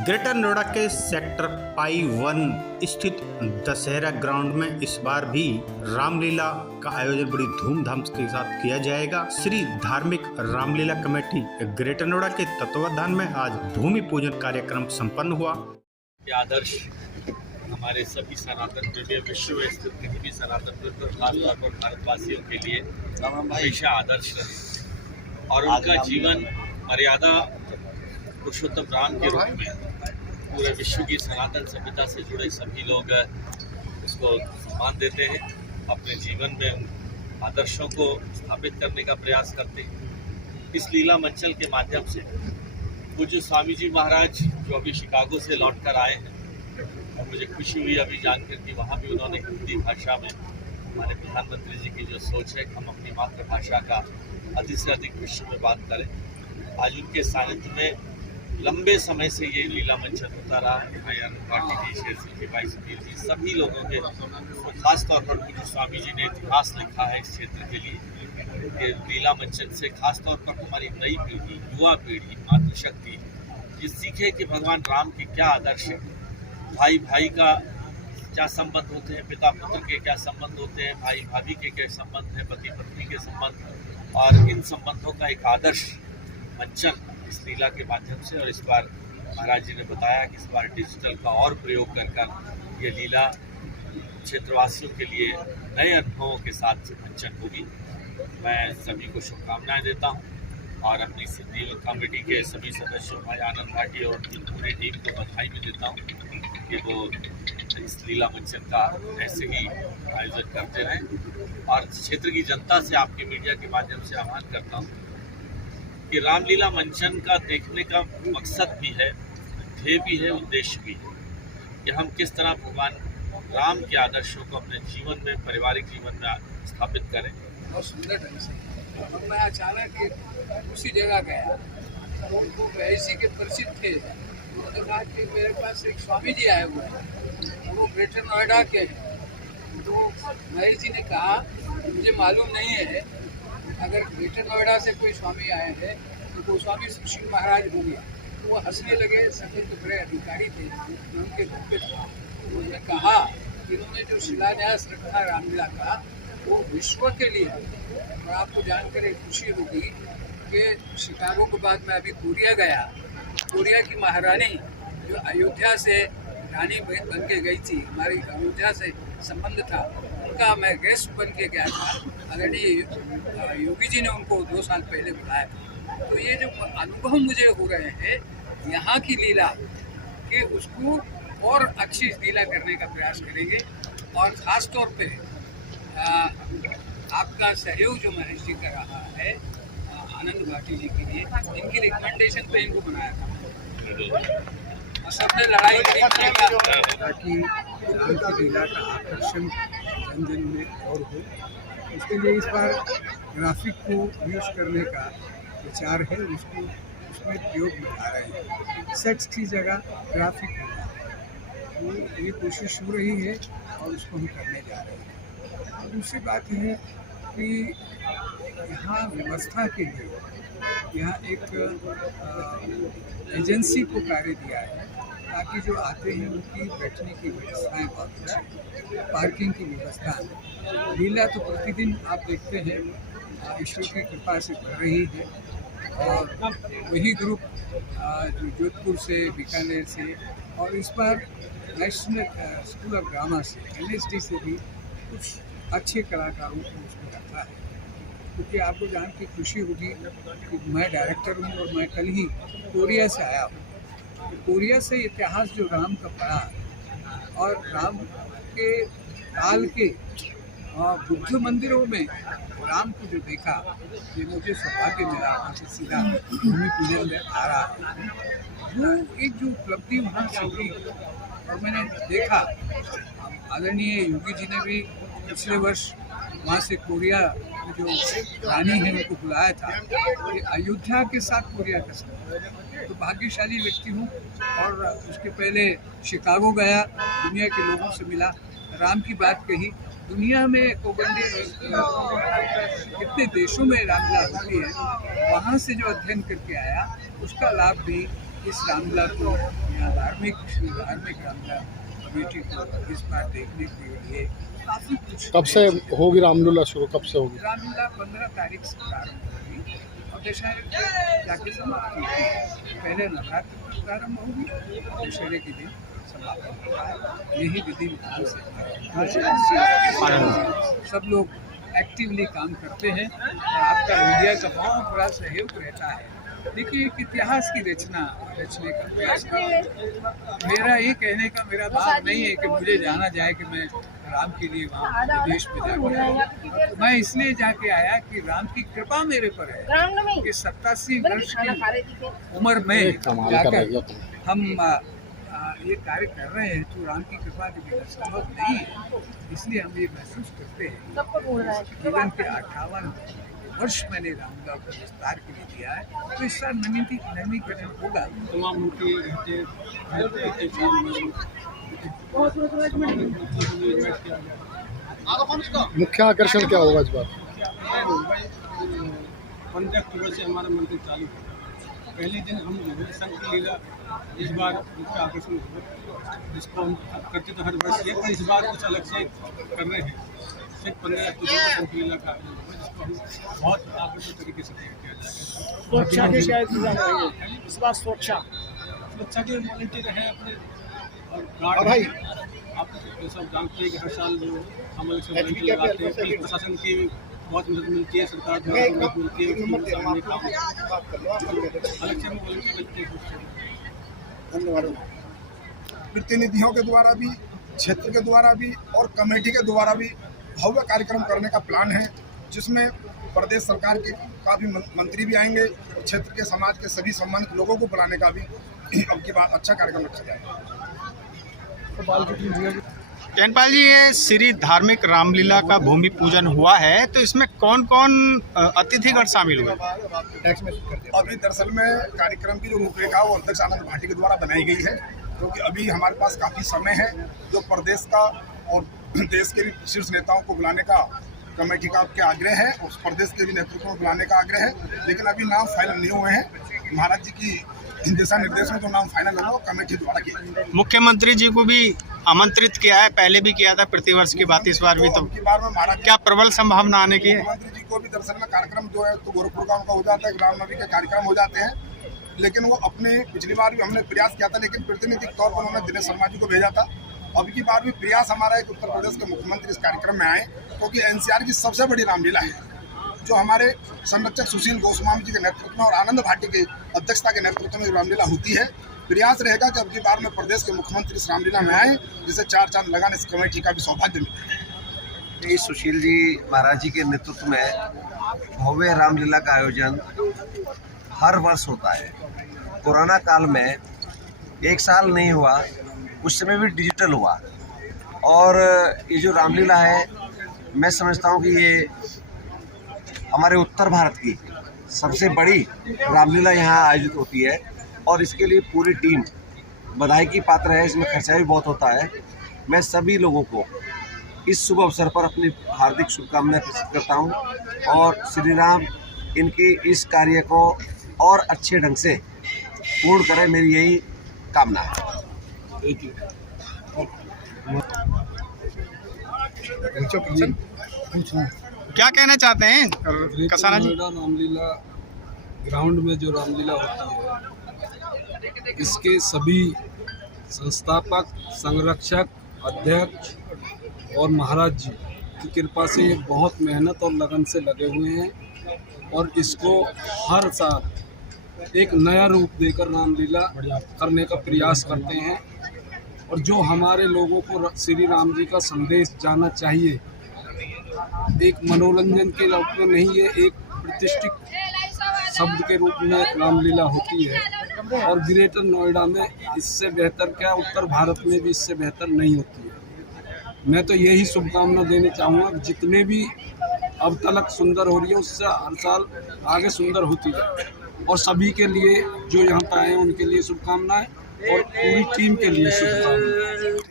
Greater Noida के sector पाई 1 स्थित Dussehra ground में इस बार भी रामलीला का आयोजन बड़ी धूमधाम के साथ किया जाएगा। श्री धार्मिक रामलीला कमेटी ग्रेटर नोएडा के तत्वावधान में आज भूमि पूजन कार्यक्रम संपन्न हुआ। आदर्श हमारे सभी सनातन प्रेमी, विश्व में स्थित किसी भी सनातन प्रेमी, खासतौर पर भारतवासियों के लिए हमेशा आदर्श रहे और उनका जीवन मर्यादा पुरुषोत्तम राम के रूप में पूरे विश्व की सनातन सभ्यता से जुड़े सभी लोग उसको सम्मान देते हैं, अपने जीवन में आदर्शों को स्थापित करने का प्रयास करते हैं। इस लीला मंचल के माध्यम से पूज्य स्वामी जी महाराज जो अभी शिकागो से लौट कर आए हैं और मुझे खुशी हुई अभी जानकर कि वहाँ भी उन्होंने हिंदी भाषा में हमारे प्रधानमंत्री जी की जो सोच है हम अपनी मातृभाषा का अधिक से अधिक विश्व में बात करें। आज उनके सानिध्य में लंबे समय से ये लीला मंचन होता रहा है। पार्टी जी, शेरसिंह जी, भाई सुनील जी, सभी लोगों के खासतौर पर पूज्य स्वामी जी ने इतिहास लिखा है इस क्षेत्र के लिए कि लीला मंचन से खासतौर पर हमारी नई पीढ़ी, युवा पीढ़ी, मातृशक्ति ये सीखे कि भगवान राम के क्या आदर्श है, भाई भाई का क्या संबंध होते हैं, पिता पुत्र के क्या संबंध होते हैं, भाई भाभी के क्या संबंध है, पति पत्नी के संबंध, और इन संबंधों का एक आदर्श मंचन इस लीला के माध्यम से। और इस बार महाराज जी ने बताया कि इस बार डिजिटल का और प्रयोग कर ये लीला क्षेत्रवासियों के लिए नए अनुभवों के साथ मंचन होगी। मैं सभी को शुभकामनाएं देता हूं और अपनी सिद्धि कमेटी के सभी सदस्यों भाई आनंद भाटी और उनकी पूरी टीम को बधाई भी देता हूं कि वो इस लीला मंचन का ऐसे ही आयोजन करते रहें। और क्षेत्र की जनता से आपके मीडिया के माध्यम से आह्वान करता हूँ कि रामलीला मंचन का देखने का मकसद भी है, ध्येय भी है, उद्देश्य भी है कि हम किस तरह भगवान राम के आदर्शों को अपने जीवन में, पारिवारिक जीवन में स्थापित करें। बहुत सुंदर ढंग से और मैं अचानक उसी जगह गया तो उनको वैसी के परिचित थे। उन्होंने कहा कि मेरे पास एक स्वामी जी आए हुए हैं, वो ग्रेटर नोएडा के हैं। तो महेश जी ने कहा मुझे मालूम नहीं है, अगर ग्रेटर नोएडा से कोई स्वामी आए हैं तो वो स्वामी सुशील महाराज होंगे। तो वो हंसने लगे, सभी तो बड़े अधिकारी थे, मैं उनके घर पे था। उन्होंने कहा कि इन्होंने जो शिलान्यास रखा रामलीला का वो विश्व के लिए। और आपको जानकर एक खुशी होगी कि शिकागो के बाद मैं अभी कोरिया गया। कोरिया की महारानी जो अयोध्या से रानी बन के गई थी, हमारी अयोध्या से संबंध था, उनका मैं गेस्ट बन के गया था। आदरणीय योगी जी ने उनको 2 साल पहले बुलाया। तो ये जो अनुभव मुझे हो रहे हैं यहाँ की लीला कि उसको और अच्छी लीला करने का प्रयास करेंगे। और ख़ास तौर पे आपका सहयोग जो महेश जी कर रहा है आनंद भाटी जी के लिए, इनकी रिकमेंडेशन पे इनको बनाया था और सबने लड़ाई करी ताकि राम की लीला का आकर्षण जन जन में और हो। इसके लिए इस बार ग्राफिक को यूज करने का विचार है, उसको उसमें प्रयोग में आ रहे हैं। सेट्स की जगह ग्राफिक होगा, तो ये कोशिश हो रही है और उसको हम करने जा रहे हैं। और दूसरी बात यह है कि यहाँ व्यवस्था के लिए यहाँ एक एजेंसी को कार्य दिया है ताकि जो आते हैं उनकी बैठने की व्यवस्थाएं बहुत अच्छी, पार्किंग की व्यवस्था है। लीला तो प्रतिदिन आप देखते हैं ईश्वर की कृपा से बढ़ रही है और वही ग्रुप जो जोधपुर से, बीकानेर से और इस बार नेशनल स्कूल ऑफ ड्रामा से, NSD से भी कुछ अच्छे कलाकारों को उसमें रखा है। क्योंकि आपको जान के खुशी होगी कि मैं डायरेक्टर हूँ और मैं कल ही कोरिया से आया हूँ। कोरिया से इतिहास जो राम का पढ़ा और राम के काल के बुद्ध मंदिरों में राम को जो देखा, ये मुझे सौभाग्य मिला वहाँ से सीधा भूमि पूजन में आ रहा है। वो एक जो उपलब्धि वहाँ से हुई और मैंने देखा आदरणीय योगी जी ने भी पिछले वर्ष वहाँ से कोरिया जो रानी है उनको बुलाया था कि अयोध्या के साथ कोरिया का संबंध। तो भाग्यशाली व्यक्ति हूँ और उसके पहले शिकागो गया, दुनिया के लोगों से मिला, राम की बात कही। दुनिया में कोगंडी कितने देशों में रामलीला होती है, वहाँ से जो अध्ययन करके आया उसका लाभ भी इस रामलीला को यहाँ धार्मिक रामलीला कमेटी को इस बार देखने के लिए काफ़ी कुछ। कब से होगी रामलीला शुरू, कब से होगी? रामलीला 15 तारीख से प्रारंभ होगी और दशहरे जाके समाप्ति होगी। पहले नवरात्र प्रारंभ होगी, दशहरे के दिन समापन होगा। यही विधि विधान से सब लोग एक्टिवली काम करते हैं और आपका मीडिया का बहुत बड़ा सहयोग रहता है। देखिए एक इतिहास की रचने का प्रयास कर। मेरा ये कहने का मेरा भाव नहीं है कि मुझे जाना जाए कि मैं राम के लिए वहाँ विदेश में जाके आया। मैं इसलिए जाके आया कि राम की कृपा मेरे पर है कि 87 वर्ष की उम्र में जाकर हम ये कार्य कर रहे हैं जो राम की कृपा के बिना संभव नहीं है। इसलिए हम ये महसूस करते हैं जीवन के 58 वर्ष मैंने रामलीला को विस्तार के लिए दिया है, तो इस साल नवीनीकरण होगा। मुख्य आकर्षण क्या होगा इस बार? 15 अक्टूबर से हमारा मंदिर चालू है। पहले दिन हम जो है संत की लीला इस बार मुख्य आकर्षण होगा, जिसको हम करते तो हर वर्ष ये, पर इस बार कुछ अलग से कर रहे हैं। सिर्फ 15 अक्टूबर को संत की लीला का आयोजन होगा, जिसको हम बहुत आकर्षक तरीके से किया जाएगा। सुरक्षा के क्या इंतजाम रहेंगे इस बार? सुरक्षा के वॉलंटियर हैं अपने और गार्ड भाई, आप सब जानते हैं कि हर साल जो हम लोग सब वॉलंटियर लगाते हैं, पुलिस प्रशासन की बहुत मदद मिलती है, सरकार द्वारा मदद मिलती है। धन्यवाद। प्रतिनिधियों के द्वारा भी, क्षेत्र के द्वारा भी और कमेटी के द्वारा भी भव्य कार्यक्रम करने का प्लान है, जिसमें प्रदेश सरकार के का भी मंत्री भी आएंगे और क्षेत्र के समाज के सभी सम्मानित लोगों को बुलाने का भी अब की बात अच्छा कार्यक्रम रखा जाएगा। चैनपाल जी, ये श्री धार्मिक रामलीला का भूमि पूजन हुआ है, तो इसमें कौन कौन अतिथिगण शामिल हुए? अभी दरअसल में कार्यक्रम की जो रूपरेखा वो अध्यक्ष आनंद भाटी के द्वारा बनाई गई है, क्योंकि अभी हमारे पास काफ़ी समय है। जो प्रदेश का और देश के भी शीर्ष नेताओं को बुलाने का कमेटी का आपके आग्रह है, उस प्रदेश के भी नेतृत्व को बुलाने का आग्रह है, लेकिन अभी नाम फाइनल नहीं हुए हैं। महाराज जी की दिशा निर्देश में जो नाम फाइनल होगा वो कमेटी द्वारा किया। मुख्यमंत्री जी को भी आमंत्रित किया है, पहले भी किया था प्रतिवर्ष की बात, इस बार भी। तो बार में महाराज क्या प्रबल संभावना आने की है? मुख्यमंत्री जी को भी दरअसल में कार्यक्रम जो है तो गोरखपुर का उनका हो जाता है, रामनवमी के कार्यक्रम हो जाते हैं, लेकिन वो अपने पिछली बार भी हमने प्रयास किया था, लेकिन प्रतिनिधिक तौर पर उन्होंने दिनेश शर्मा जी को भेजा था। अब की बार भी प्रयास हमारा है कि उत्तर प्रदेश के मुख्यमंत्री इस कार्यक्रम में आए, क्योंकि एनसीआर की सबसे बड़ी रामलीला है, जो हमारे संरक्षक सुशील गोस्वामी जी के नेतृत्व में और आनंद भाटी की अध्यक्षता के नेतृत्व में रामलीला होती है। प्रयास रहेगा कि अब की बार में प्रदेश के मुख्यमंत्री इस रामलीला में आए, जिसे 4 चांद लगाने इस कमेटी का भी सौभाग्य मिले। सुशील जी महाराज जी के नेतृत्व में भव्य रामलीला का आयोजन हर वर्ष होता है। कोरोना काल में 1 साल नहीं हुआ, उस समय भी डिजिटल हुआ, और ये जो रामलीला है मैं समझता हूँ कि ये हमारे उत्तर भारत की सबसे बड़ी रामलीला यहाँ आयोजित होती है, और इसके लिए पूरी टीम बधाई की पात्र है। इसमें खर्चा भी बहुत होता है। मैं सभी लोगों को इस शुभ अवसर पर अपनी हार्दिक शुभकामनाएं प्रस्तुत करता हूँ, और श्री राम इनके इस कार्य को और अच्छे ढंग से पूर्ण करें, मेरी यही कामना है। क्या कहना चाहते हैं कसाना जी? रामलीला ग्राउंड में जो रामलीला होती है, इसके सभी संस्थापक, संरक्षक, अध्यक्ष और महाराज जी की कृपा से बहुत मेहनत और लगन से लगे हुए हैं, और इसको हर साल एक नया रूप देकर रामलीला करने का प्रयास करते हैं। और जो हमारे लोगों को श्री राम जी का संदेश जाना चाहिए, एक मनोरंजन के रूप में नहीं, ये एक प्रतिष्ठित शब्द के रूप में रामलीला होती है। और ग्रेटर नोएडा में इससे बेहतर क्या, उत्तर भारत में भी इससे बेहतर नहीं होती है। मैं तो यही शुभकामना देना चाहूँगा, जितने भी अब तक सुंदर हो रही है उससे हर साल आगे सुंदर होती जाए। और सभी के लिए जो यहाँ पर आए हैं उनके लिए शुभकामनाएं, और पूरी टीम के लिए शुभकामनाएं।